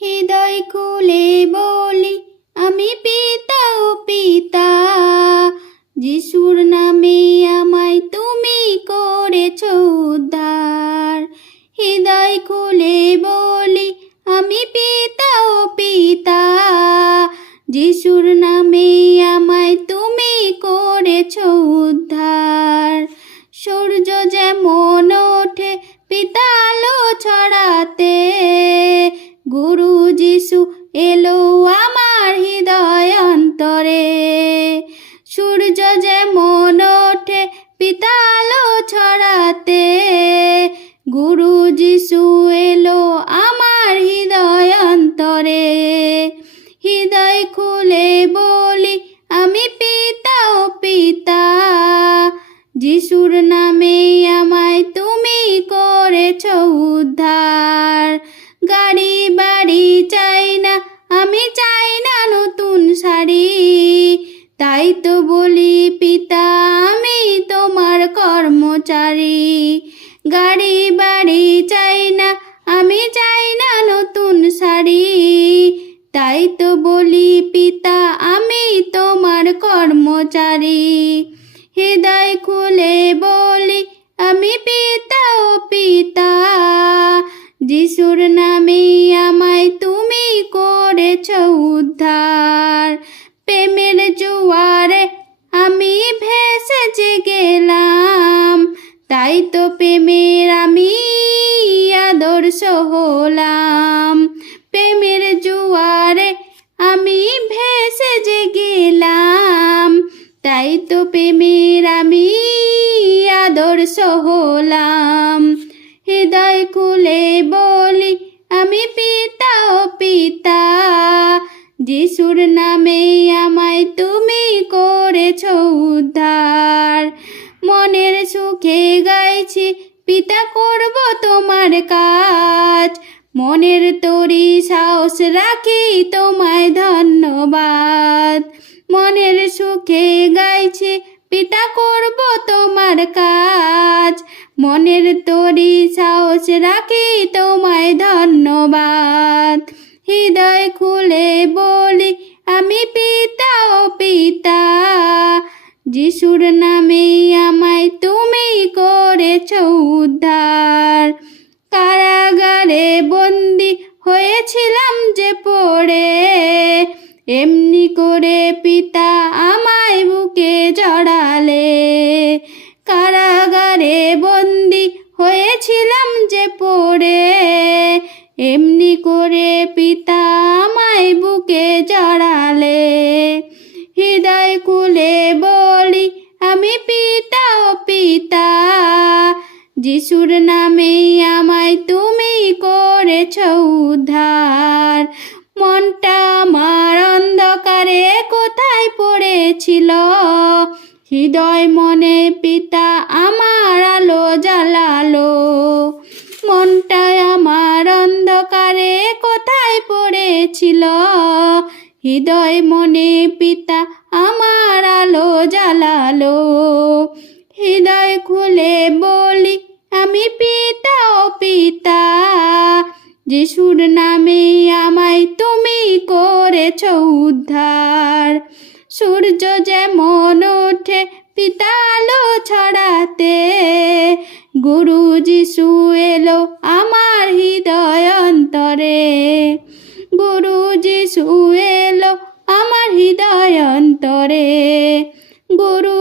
হৃদয় খুলে বলি আমি পিতা ও পিতা, যিশুর নামে আমায় তুমি করেছ উদ্ধার। হৃদয় খুলে বলি আমি পিতা ও পিতা, যিশুর নামে আমায় তুমি করেছ উদ্ধার। সূর্য যেমন ওঠে পিতা আলো ছড়াতে, গুরু যিশু এলো আমার হৃদয় অন্তরে। সূর্য যেমন ওঠে পিতা আলো ছড়াতে, গুরু যিশু এলো আমার হৃদয় অন্তরে। হৃদয় খুলে বলি আমি পিতা ও পিতা, যিশুর নামে আমায় তুমি করেছ উদ্ধার। গাড়ি বাড়ি চাই না, আমি চাই না নতুন শাড়ি, তাই তো বলি পিতা আমি তোমার কর্মচারী। গাড়ি বাড়ি চাই না, আমি চাই না নতুন শাড়ি, তাই তো বলি পিতা আমি তোমার কর্মচারী। হৃদয় খুলে বলি আমি পিতা ও পিতা, যিশুর নামে আমায় তুমি করেছ উদ্ধার। প্রেমের জোয়ারে আমি ভেসে গেলাম, তাই তো প্রেমের আমি আদর্শ হলাম। প্রেমের জোয়ারে আমি ভেসে গেলাম, তাই তো প্রেমের আমি আদর্শ হলাম। হৃদয় খুলে বলি আমি পিতা ও পিতা, যিশুর নামে আমায় তুমি করেছ উদ্ধার। মনের সুখে গাইছি পিতা করব তোমার কাজ, মনের তরি সাহস রাখি তোমায় ধন্যবাদ। মনের সুখে গাইছি পিতা করব তোমার কাজ, মনের তরি সাহস রাখি তোমায় ধন্যবাদ। হৃদয় খুলে বলি আমি পিতা ও পিতা, যিশুর নামে আমায় তুমি করেছ উদ্ধার। কারাগারে বন্দি হয়েছিলাম যে পড়ে, এমনি করে পিতা আমায় বুকে জড়ালে। কারাগারে বন্দি হয়েছিলাম যে পড়ে, এমনি করে পিতা আমায় বুকে জড়ালে। হৃদয় খুলে বলি আমি পিতা ও পিতা, যিশুর নামে আমায় তুমি করেছ উদ্ধার। মনটা আমার অন্ধকারে কোথায় পড়েছিল, হৃদয় মনে পিতা আমার আলো জ্বালালো। মনটা আমার অন্ধকারে কোথায় পড়েছিল, হৃদয় মনে পিতা আমার আলো জ্বালালো। হৃদয় খুলে বলি আমি পিতা ও পিতা, যিশুর নামে আমায় তুমি করেছ উদ্ধার। সূর্য যেমন ওঠে পিতা আলো ছড়াতে, গুরু যিশু এলো আমার হৃদয় অন্তরে। গুরু যিশু এলো আমার হৃদয় অন্তরে, গুরু